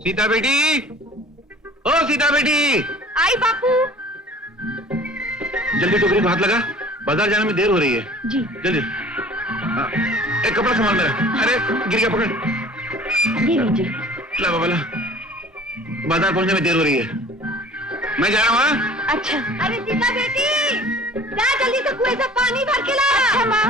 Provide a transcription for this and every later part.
सीता बेटी, ओ सीता बेटी। आई बापू। जल्दी टोकरी को हाथ लगा, बाजार जाने में देर हो रही है। जी जल्दी। हाँ, एक कपड़ा संभाल मेरा। अरे गिर गया, पकड़। ये लीजिए। ला बाबा ला, बाजार पहुंचने में देर हो रही है, मैं जा रहा हूँ। अच्छा। अरे सीता बेटी, जा जल्दी से कुएं से पानी भर के ला। अच्छा माँ।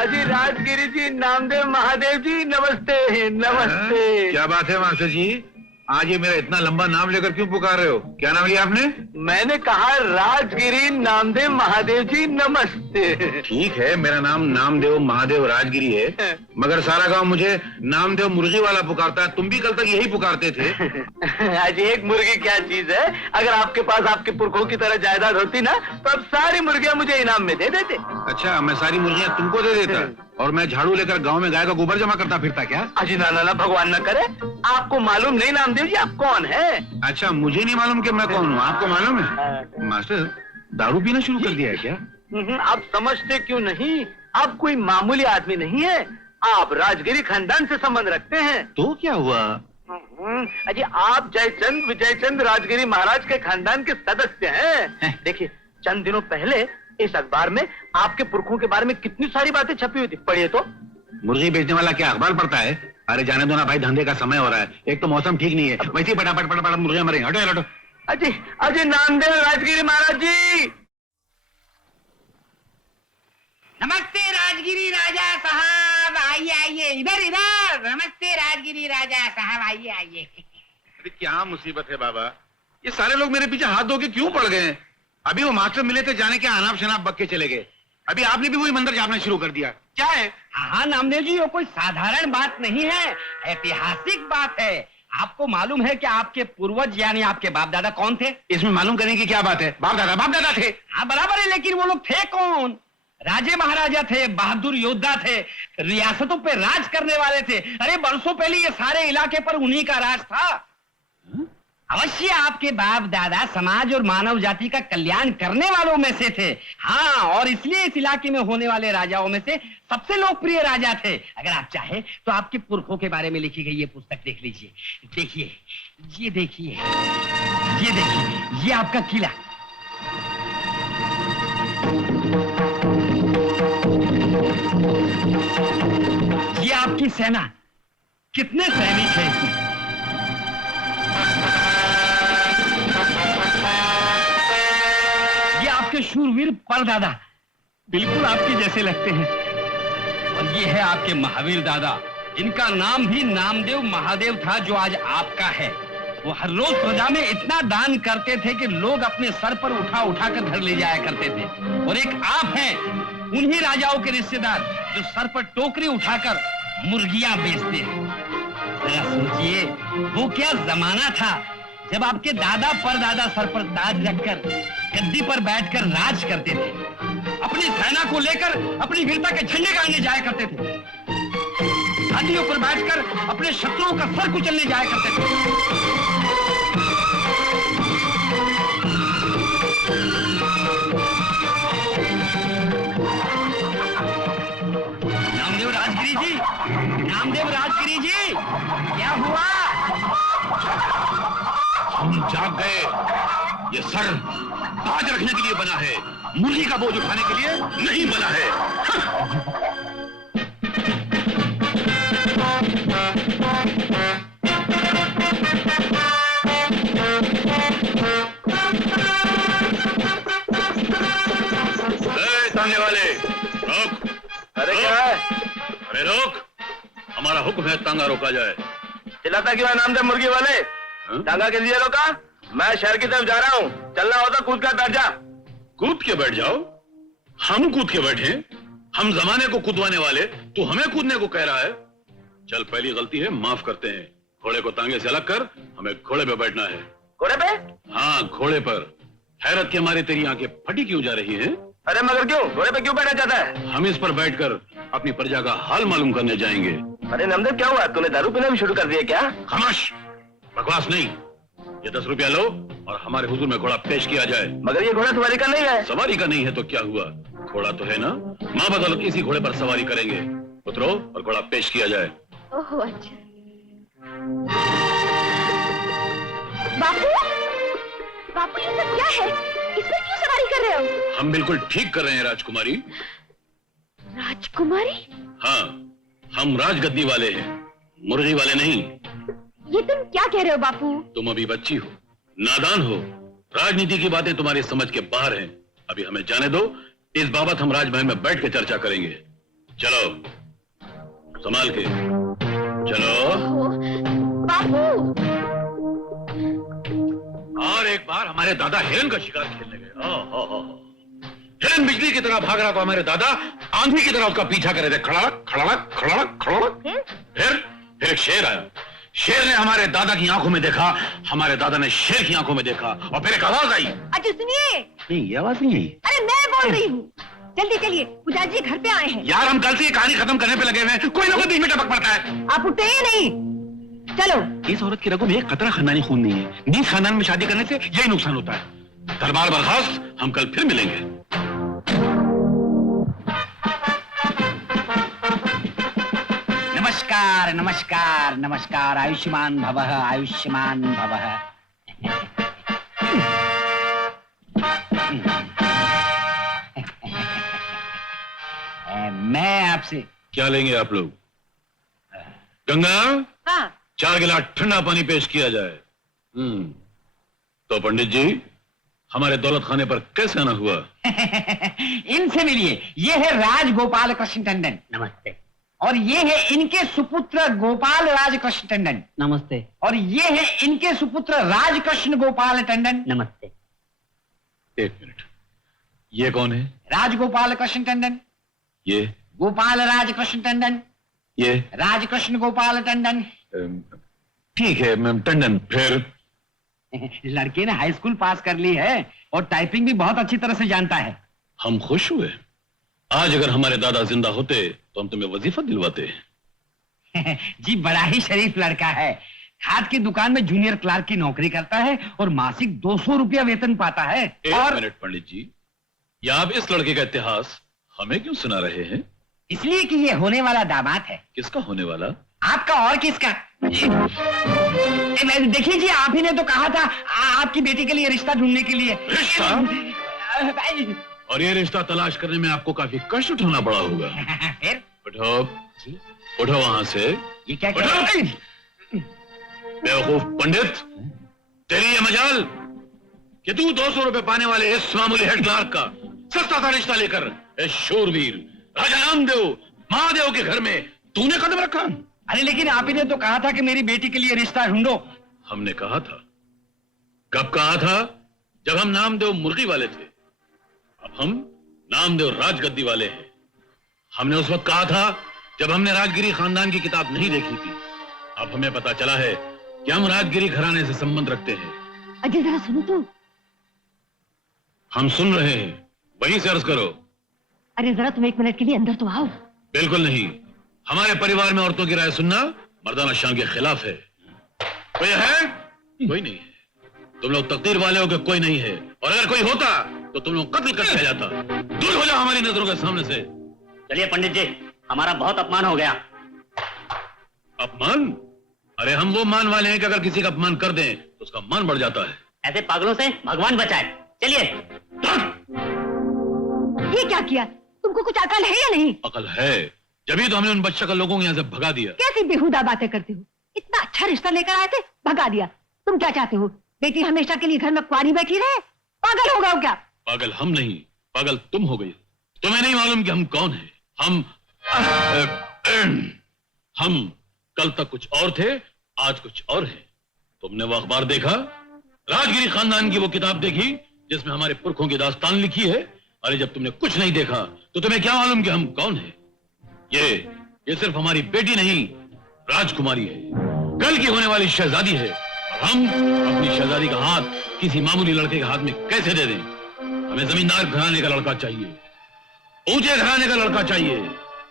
अजी राजगिरी जी, नामदेव महादेव जी, नमस्ते नमस्ते। क्या बात है मास्टर जी, आज ये मेरा इतना लंबा नाम लेकर क्यों पुकार रहे हो? क्या नाम लिया आपने? मैंने कहा राजगिरी नामदेव महादेव जी नमस्ते। ठीक है, मेरा नाम नामदेव महादेव राजगिरी है, मगर सारा गांव मुझे नामदेव मुर्गी वाला पुकारता है। तुम भी कल तक यही पुकारते थे। अजी एक मुर्गी क्या चीज है, अगर आपके पास आपके पुरखों की तरह जायदाद होती ना तो अब सारी मुर्गियां मुझे इनाम में दे देते। अच्छा, मैं सारी मुर्गियां तुमको दे देता और मैं झाड़ू लेकर गांव में गाय का गोबर जमा करता फिरता क्या? अजी ना ना ना, भगवान न करे। आपको मालूम नहीं नामदेव जी आप कौन है? अच्छा, मुझे नहीं मालूम कि मैं कौन हूँ, आपको मालूम है? मास्टर, दारू पीना शुरू कर दिया है क्या? आप समझते क्यों नहीं, आप कोई मामूली आदमी नहीं है, आप राजगिरी खानदान से संबंध रखते हैं। तो क्या हुआ? अजी आप जयचंद विजयचंद राजगिरी महाराज के खानदान के सदस्य हैं। देखिए, चंद दिनों पहले इस अखबार में आपके पुरखों के बारे में कितनी सारी बातें छपी हुई थी, पढ़िए तो। मुर्गी बेचने वाला क्या अखबार पढ़ता है? अरे जाने दो ना भाई, धंधे का समय हो रहा है, एक तो मौसम ठीक नहीं है, वैसे ही फटाफट मुर्गियां मरेंगे। हटो हटो। अजी अजी नामदेव राजगिरी महाराज जी। नमस्ते राजगिरी राजा साहब, आइए आइए, इधर इधर। नमस्ते राजगिरी राजा साहब, आइए आइए। अरे क्या मुसीबत है बाबा, ये सारे लोग मेरे पीछे हाथ धो के क्यों पड़ गए? अभी वो मास्टर मिले थे, जाने के अनाप शनाप बक के चले गए। अभी आपने भी वही मंदिर जापना शुरू कर दिया, क्या है? हाँ नामदेव जी, वो कोई साधारण बात नहीं है, ऐतिहासिक बात है। आपको मालूम है कि आपके पूर्वज यानी आपके बाप दादा कौन थे? इसमें मालूम करने की क्या बात है? बाप दादा थे। हाँ बराबर है, लेकिन वो लोग थे कौन? राजे महाराजा थे, बहादुर योद्धा थे, रियासतों पे राज करने वाले थे। अरे बरसों पहले ये सारे इलाके पर उन्हीं का राज था। अवश्य आपके बाप दादा समाज और मानव जाति का कल्याण करने वालों में से थे। हाँ, और इसलिए इस इलाके में होने वाले राजाओं में से सबसे लोकप्रिय राजा थे। अगर आप चाहे तो आपके पुरखों के बारे में लिखी गई ये पुस्तक देख लीजिए। देखिए, ये देखिए, ये देखिए, ये आपका किला। ये आपकी सेना, कितने सैनिक हैं इसमें? ये आपके शूरवीर परदादा, बिल्कुल आपके जैसे लगते हैं। और ये है आपके महावीर दादा, जिनका नाम भी नामदेव महादेव था, जो आज आपका है। वो हर रोज प्रजा में इतना दान करते थे कि लोग अपने सर पर उठा उठा कर घर ले जाया करते थे। और एक आप हैं, उन्हीं राजाओं के रिश्तेदार, जो सर पर टोकरी उठाकर मुर्गियां बेचते हैं। जरा सोचिए, वो क्या जमाना था जब आपके दादा परदादा सर पर ताज रखकर गद्दी पर बैठकर राज करते थे, अपनी सेना को लेकर अपनी वीरता के झंडे गाड़ने जाया करते थे, हाथियों पर बैठकर अपने शत्रुओं का सर कुचलने जाया करते थे। नामदेव राजगिरी जी, नामदेव राजगिरी जी, क्या हुआ? हम जाग गए। ये सर ताज रखने के लिए बना है, मुर्गी का बोझ उठाने के लिए नहीं बना है। सामने वाले रोक। अरे क्या है? अरे रोक, हमारा हुक्म है, तांगा रोका जाए। चिल्लाता क्यों है नामदेव मुर्गी वाले? तांगा के लिए रोका? मैं शहर की तरफ जा रहा हूँ, चलना हो तो कूद कर बैठ जा। कूद के बैठ जाओ? हम कूद के बैठे? हम जमाने को कूदवाने वाले, तू हमें कूदने को कह रहा है? चल, पहली गलती है, माफ करते हैं। घोड़े को तांगे से अलग कर, हमें घोड़े पे बैठना है। घोड़े पे? हाँ, घोड़े पर। हैरत के मारे तेरी आंखें फटी क्यों जा रही हैं? अरे मगर क्यों? घोड़े पे क्यों बैठना चाहता है? हम इस पर बैठकर अपनी प्रजा का हाल मालूम करने जाएंगे। अरे नामदेव क्या हुआ, तूने दारू पीना भी शुरू कर दिया क्या? खामोश, बकवास नहीं। ये 10 रुपया लो और हमारे हुजूर में घोड़ा पेश किया जाए। मगर ये घोड़ा सवारी का नहीं है। सवारी का नहीं है तो क्या हुआ, घोड़ा तो है ना। माँ बदौलत इसी घोड़े पर सवारी करेंगे। उतरो और घोड़ा पेश किया जाए। ओह अच्छा। बापू, बापू ये सब क्या है? इसमें क्यों सवारी कर रहे हो? हम बिल्कुल ठीक कर रहे हैं राजकुमारी। राजकुमारी? हाँ, हम राजगद्दी वाले हैं, मुर्गी वाले नहीं। ये तुम क्या कह रहे हो बापू? तुम अभी बच्ची हो, नादान हो, राजनीति की बातें तुम्हारी समझ के बाहर हैं। अभी हमें जाने दो, इस बाबत हम राजमहल में बैठ के चर्चा करेंगे। चलो, संभाल के चलो। बापू, और एक बार हमारे दादा हिरन का शिकार खेलने गए। हिरन बिजली की तरह भाग रहा था, हमारे दादा आंधी की तरह उसका पीछा कर रहे थे। खड़ाक खड़ाक खड़ाक खड़ाक। फिर एक शेर आया। शेर ने हमारे दादा की आंखों में देखा, हमारे दादा ने शेर की आंखों में देखा, और फिर एक आवाज आई। अच्छा सुनिए। नहीं, ये आवाज नहीं आई। अरे मैं बोल रही हूँ, जल्दी चलिए, पुजारी जी घर पे आए हैं। यार, हम कल से ये कहानी खत्म करने पे लगे हुए हैं, कोई ना कोई बीच में टपक पड़ता है। आप उठते ही नहीं। चलो। इस औरत की रगों में एक कतरा खानदानी खून नहीं है। नीच खानदान में शादी करने से यही नुकसान होता है। दरबार बर्खास्त, हम कल फिर मिलेंगे। नमस्कार नमस्कार नमस्कार। आयुष्मान भवः, आयुष्मान भवः। मैं आपसे क्या लेंगे आप लोग? गंगा, हाँ। 4 गिलास ठंडा पानी पेश किया जाए। तो पंडित जी, हमारे दौलत खाने पर कैसे आना हुआ? इनसे मिलिए। ये है राजगोपाल कृष्ण टंडन। नमस्ते। और ये है इनके सुपुत्र गोपाल राजकृष्ण टंडन। नमस्ते। और ये है इनके सुपुत्र राजकृष्ण गोपाल टंडन। नमस्ते। एक मिनट, ये कौन है? राजगोपाल कृष्ण टंडन। ये गोपाल राजकृष्ण टंडन। ये राजकृष्ण गोपाल टंडन। ठीक है मैम टंडन। फिर लड़के ने हाई स्कूल पास कर ली है और टाइपिंग भी बहुत अच्छी तरह से जानता है। हम खुश हुए। आज अगर हमारे दादा जिंदा होते तो हम तुम्हें वजीफा दिलवाते। जी, बड़ा ही शरीफ लड़का है। खाद की दुकान में जूनियर क्लार्क की नौकरी करता है और मासिक 200 रुपया वेतन पाता है। एक मिनट पंडित जी, या आप इस लड़के का इतिहास हमें क्यों सुना रहे हैं? इसलिए कि ये होने वाला दामाद है। किसका होने वाला? आपका और किसका? देखिए जी, आप ही ने तो कहा था आपकी बेटी के लिए रिश्ता ढूंढने के लिए। रिश्ता? और ये रिश्ता तलाश करने में आपको काफी कष्ट उठाना पड़ा होगा। फिर उठो, उठो वहां से। ये क्या कह रहे हैं? बेवकूफ पंडित, तेरी ये मजाल कि तू 200 रुपए पाने वाले इस मामूली हेड क्लार्क का सस्ता सा रिश्ता लेकर इस शूरवीर राजा नामदेव महादेव के घर में तूने कदम रखा। अरे लेकिन आप ही ने तो कहा था कि मेरी बेटी के लिए रिश्ता ढूंढो। हमने कहा था? कब कहा था? जब हम नामदेव मुर्गी वाले थे। अब हम नामदेव राजगद्दी वाले हैं। हमने उस वक्त कहा था जब हमने राजगिरी खानदान की किताब नहीं देखी थी। अब हमें पता चला है कि हम राजगिरी घराने से संबंध रखते हैं। अजय जरा सुनो तो। हम सुन रहे हैं, वहीं से अर्ज करो। अरे जरा तुम 1 मिनट के लिए अंदर तो आओ। बिल्कुल नहीं, हमारे परिवार में औरतों की राय सुनना मर्दाना शान के खिलाफ है। कोई है? कोई नहीं है। तुम लोग तकदीर वाले हो कि कोई नहीं है, और अगर कोई होता तो तुम लोग कत्ल कर दिया जाता। दूर हो जाओ हमारी नजरों के सामने से। चलिए पंडित जी, हमारा बहुत अपमान हो गया। अपमान? अरे हम वो मान वाले हैं कि अगर किसी का अपमान कर दें तो उसका मान बढ़ जाता है। ऐसे पागलों से भगवान बचाए। चलिए। ये क्या किया? तुमको कुछ अकल है या नहीं? अकल है, जब तो हमने उन बच्चा का लोगों को यहाँ से भगा दिया। कैसी बेहुदा बातें करते हो? इतना अच्छा रिश्ता लेकर आए थे, भगा दिया। तुम क्या चाहते हो? बेटी हमेशा के लिए घर में कुंवारी बैठी रहे? पागल हो गए हो क्या? पागल हम नहीं, पागल तुम हो गई। तुम्हें नहीं मालूम कि हम कौन हैं? हम कल तक कुछ और थे, आज कुछ और हैं। तुमने वो अखबार देखा? राजगिरी खानदान की वो किताब देखी जिसमें हमारे पुरखों की दास्तान लिखी है? अरे जब तुमने कुछ नहीं देखा तो तुम्हें क्या मालूम कि हम कौन हैं? ये सिर्फ हमारी बेटी नहीं, राजकुमारी है, कल की होने वाली शहजादी है। और हम अपनी शहजादी का हाथ किसी मामूली लड़के के हाथ में कैसे दे दें? हमें जमींदार घराने का लड़का चाहिए, ऊंचे घराने का लड़का चाहिए,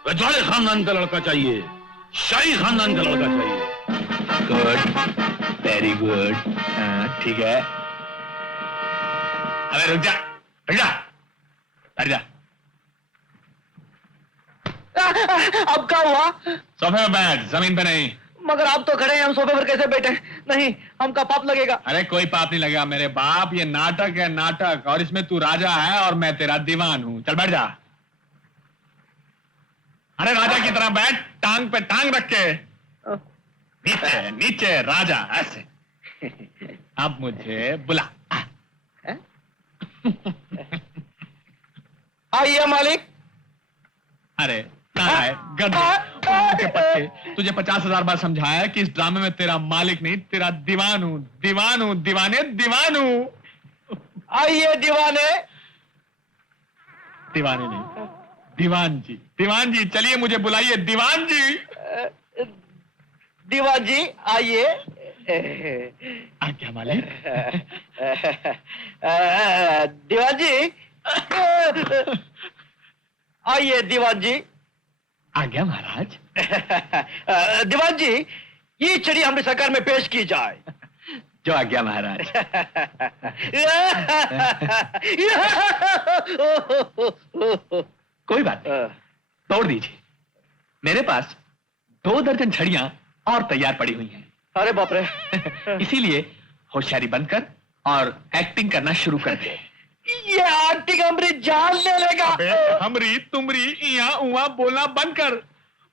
रजवाड़े खानदान का लड़का चाहिए, शाही खानदान का लड़का चाहिए। गुड, वेरी गुड, ठीक है। अरे रुक जा, रुक जा, रुक जा। अब क्या हुआ? सोफे में बैठ, जमीन पे नहीं। मगर आप तो खड़े हैं, हम सोफे पर कैसे बैठे? नहीं, हमका पाप लगेगा। अरे कोई पाप नहीं लगेगा मेरे बाप, ये नाटक है नाटक, और इसमें तू राजा है और मैं तेरा दीवान हूं। चल बैठ जा। अरे राजा की तरह बैठ, टांग पे टांग रख के। नीचे नीचे राजा, ऐसे। अब मुझे बुला। आइए मालिक। अरे कहाँ है गधे के पट्टे? तुझे 50,000 बार समझाया कि इस ड्रामे में तेरा मालिक नहीं, तेरा दीवान हूं, दीवान हूं, दीवाने दीवान हूं। आइए दीवाने। दीवाने नहीं, दीवान जी, दीवान जी, चलिए मुझे बुलाइए दीवान जी। दीवान जी आइए। आज्ञा मालिक। दीवान जी आइए। दीवान जी। आज्ञा महाराज। दीवान जी, ये चिड़ी हमारी सरकार में पेश की जाए। जो आज्ञा महाराज। कोई बात नहीं, तोड़ दीजिए। मेरे पास 2 दर्जन छड़ियां और तैयार पड़ी हुई हैं। अरे बाप रे। इसीलिए होशियारी बंद कर और एक्टिंग करना शुरू कर दे। ये एक्टिंग हमारी जान ले लेगा। हमरी तुमरी इया उआ बोलना बंद कर।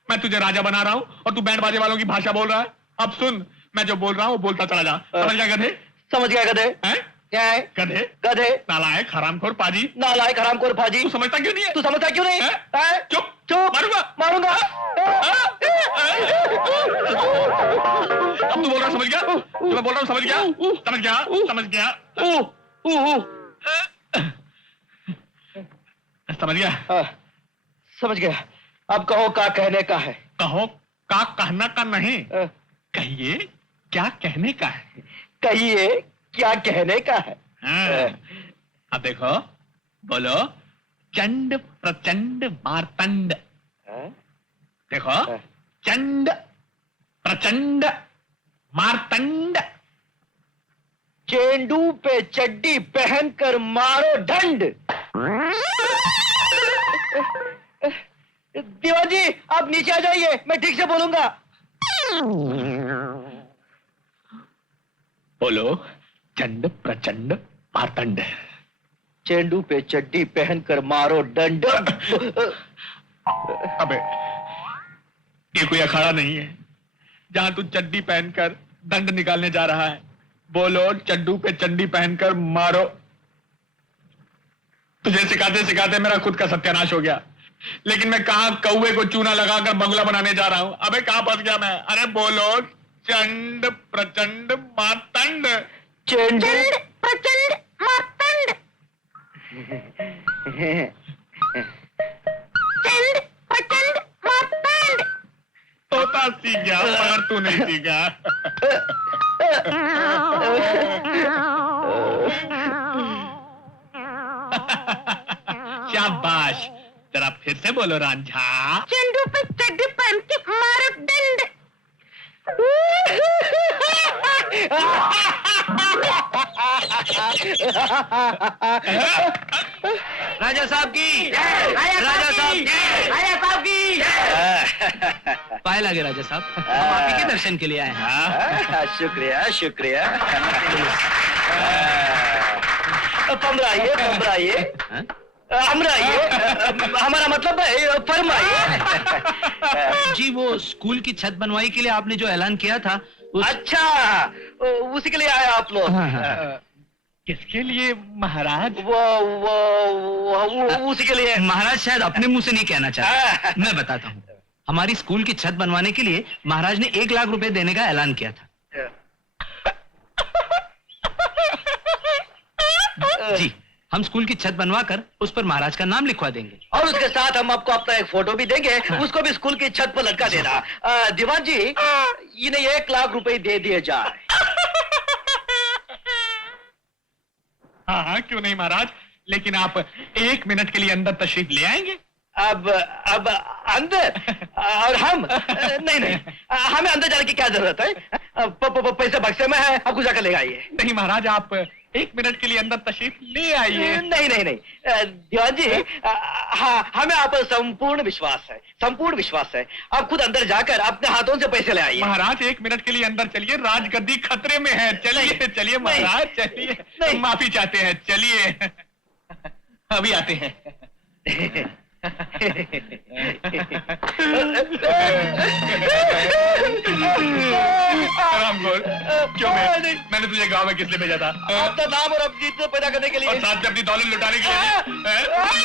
मैं तुझे राजा बना रहा हूं और तू बैंड बाजे वालों की भाषा बोल रहा है। अब सुन, मैं जो बोल रहा हूं वो बोलता चला जा। समझ गया गधे? समझ गया गधे। हैं? क्या है? गधे गधे। नालायक हरामखोर पाजी। नालायक हरामखोर फाजी। तू समझता क्यों नहीं है? तू समझता क्यों नहीं? हैं? चुप चुप। मारूंगा मारूंगा। अब तू बोल रहा समझ गया? जो मैं बोल रहा हूँ समझ गया? समझ गया? समझ गया? समझ गया? समझ गया। अब कहो क्या कहने का है? कहो का कहना का नहीं, कहिए क्या कहने का है। कहिए क्या कहने का है? हाँ। अब देखो, बोलो चंड प्रचंड मार्तंड। देखो, चंड प्रचंड मार्तंड। चेंडू पे चड्डी पहनकर मारो ढंड। दीवान जी, आप नीचे आ जाइए, मैं ठीक से बोलूंगा। बोलो चंड प्रचंड मार्तंड। चेंडू पे चड्डी पहनकर मारो डंड। अबे ये कोई अखाड़ा नहीं है जहां तू चड्डी पहनकर दंड निकालने जा रहा है। बोलो चड्डू पे चड्डी पहनकर मारो। तुझे सिखाते सिखाते मेरा खुद का सत्यानाश हो गया, लेकिन मैं कहां कौवे को चूना लगाकर बंगला बनाने जा रहा हूं। अबे कहां फंस गया मैं? अरे बोलो चंड प्रचंड मार्तंड। चेंडू प्रचंड मार्तंड। चंड प्रचंड मार्तंड। तोता सीख गया मगर तू नहीं सीखा। शाबाश, जरा फिर से बोलो रांझा। चंडू पे चड्डी पहन के मारो डंड। राजा साहब की। राजा साहब की। राजा साहब की। पाए लगे राजा साहब, हम आप ही के दर्शन के लिए आए हैं। शुक्रिया शुक्रिया। पमराइए पमराइए। हमारा मतलब है फरमाइए। जी वो स्कूल की छत बनवाई के लिए आपने जो ऐलान किया था अच्छा, उसी के लिए आए आप लोग। किसके लिए महाराज? वो उसी के लिए। महाराज शायद अपने मुंह से नहीं कहना चाहते, मैं बताता हूँ। हमारी स्कूल की छत बनवाने के लिए महाराज ने 1 लाख रुपए देने का ऐलान किया था। जी, हम स्कूल की छत बनवाकर उस पर महाराज का नाम लिखवा देंगे और उसके साथ हम आपको अपना एक फोटो भी देंगे। उसको भी स्कूल की छत पर लटका देना। दीवान जी, इन्हें 1 लाख रुपए दे दिए जाए। हाँ हाँ क्यों नहीं महाराज, लेकिन आप 1 मिनट के लिए अंदर तशरीफ ले आएंगे? अब अंदर? और हम नहीं नहीं, हमें अंदर जाने की क्या जरूरत है? पैसे बक्से में है, आपको जाकर ले आइए। नहीं महाराज, आप 1 मिनट के लिए अंदर तशरीफ ले आइए। नहीं नहीं नहीं, दीवान जी, हाँ, हमें आप पर संपूर्ण विश्वास है, संपूर्ण विश्वास है। आप खुद अंदर जाकर अपने हाथों से पैसे ले आइए। महाराज 1 मिनट के लिए अंदर चलिए, राजगद्दी खतरे में है। चलिए चलिए महाराज, चलिए। माफी चाहते हैं, चलिए। अभी आते हैं। रामगोर, क्यों मैंने तुझे गांव में किस लिए भेजा था? अपना नाम और अपनी इज्जत पैदा करने के लिए, और साथ में अपनी दौलत लुटाने के लिए।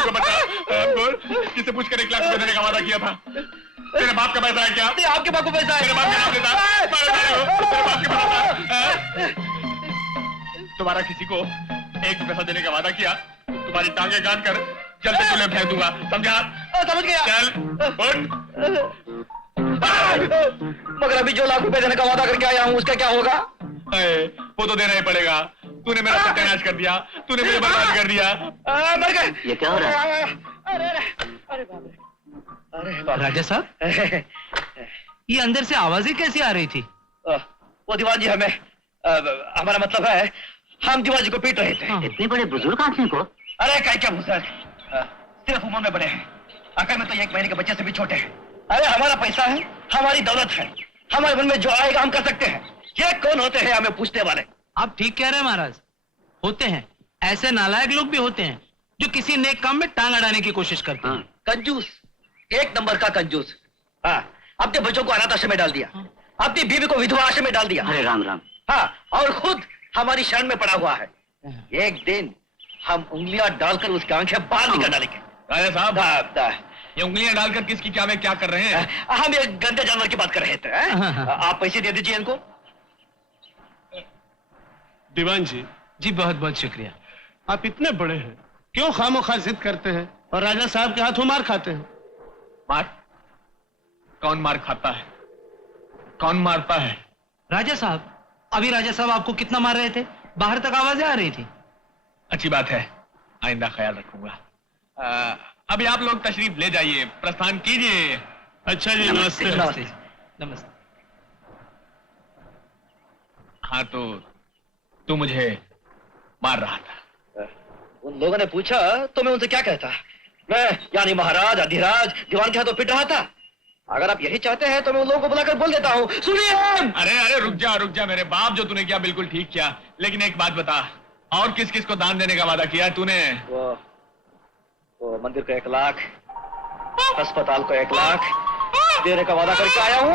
को बता रामगोर, किससे पूछकर 1 लाख रुपए देने का वादा किया था? तेरे बाप का पैसा है क्या? आपके बाप को पैसा है। तेरे बाप का नाम लेता, तेरे बाप के पैसा था। तुम्हारा किसी को 1 पैसा देने का वादा किया, तुम्हारी टांगे काट कर जलते चूल्हे फेंक दूंगा, समझा? समझ गया। चल उठ। मगर अभी जो लाख रुपए देने का वादा करके आया हूँ, उसका क्या होगा? वो तो देना ही पड़ेगा। तूने मेरा सत्यानाश कर दिया, तूने मुझे बर्बाद कर दिया। मर गए। ये क्या हो रहा है? अरे अरे अरे बाप रे, अरे बाप रे। राजा साहब, ये अंदर से आवाजें कैसी आ रही थी? वो दीवान जी, हमें हमारा मतलब है, हम दीवान जी को पीट रहे थे। इतने बड़े बुजुर्ग आदमी को? अरे क्या बुजुर्ग, सिर्फ उम्र में बड़े हैं, अकल में तो 1 महीने के बच्चे से भी छोटे हैं। अरे हमारा पैसा है, हमारी दौलत है, हमारे मन में जो आएगा हम कर सकते हैं। ये कौन होते हैं हमें पूछने वाले? आप ठीक कह रहे हैं महाराज, होते हैं ऐसे नालायक लोग भी होते हैं जो किसी नेक काम में टांग अड़ाने की कोशिश करते हैं। कंजूस, 1 नंबर का कंजूस। हाँ, अपने बच्चों को अनाथ आश्रम में डाल दिया, अपनी बीवी को विधवा आश्रम में डाल दिया। अरे राम राम। हाँ, और खुद हमारी शरण में पड़ा हुआ है। एक दिन हम उंगलियां डालकर उसकी आंखें बाहर निकाल डालेंगे। राजा साहब, दा, ये उंगलियां डालकर किसकी क्या में क्या कर रहे हैं? हम एक गंदे जानवर की बात कर रहे थे। आप पैसे दे दीजिए इनको। दीवान जी, जी बहुत बहुत शुक्रिया। आप इतने बड़े हैं, क्यों खामोखा जिद करते हैं और राजा साहब के हाथों मार खाते हैं? मार? कौन मार खाता है? कौन मारता है? राजा साहब, अभी राजा साहब आपको कितना मार रहे थे? बाहर तक आवाजें आ रही थी। अच्छी बात है, आइंदा ख्याल रखूंगा। अभी आप लोग तशरीफ ले जाइए, प्रस्थान कीजिए। अच्छा जी, नमस्ते। नमस्ते नमस्ते। हाँ, तो तू मुझे मार रहा था। उन लोगों ने पूछा तो मैं उनसे क्या कहता? मैं यानी महाराज, अधिराज, दीवान के हाथों पिट रहा था। अगर आप यही चाहते हैं तो मैं उन लोगों को बुलाकर बोल देता हूँ। सुनिए। अरे अरे रुक जा मेरे बाप, जो तूने किया बिल्कुल ठीक किया, लेकिन एक बात बता, और किस किस को दान देने का वादा किया है तूने? वो मंदिर को 1 लाख, अस्पताल को 1 लाख देने का वादा करके आया हूँ।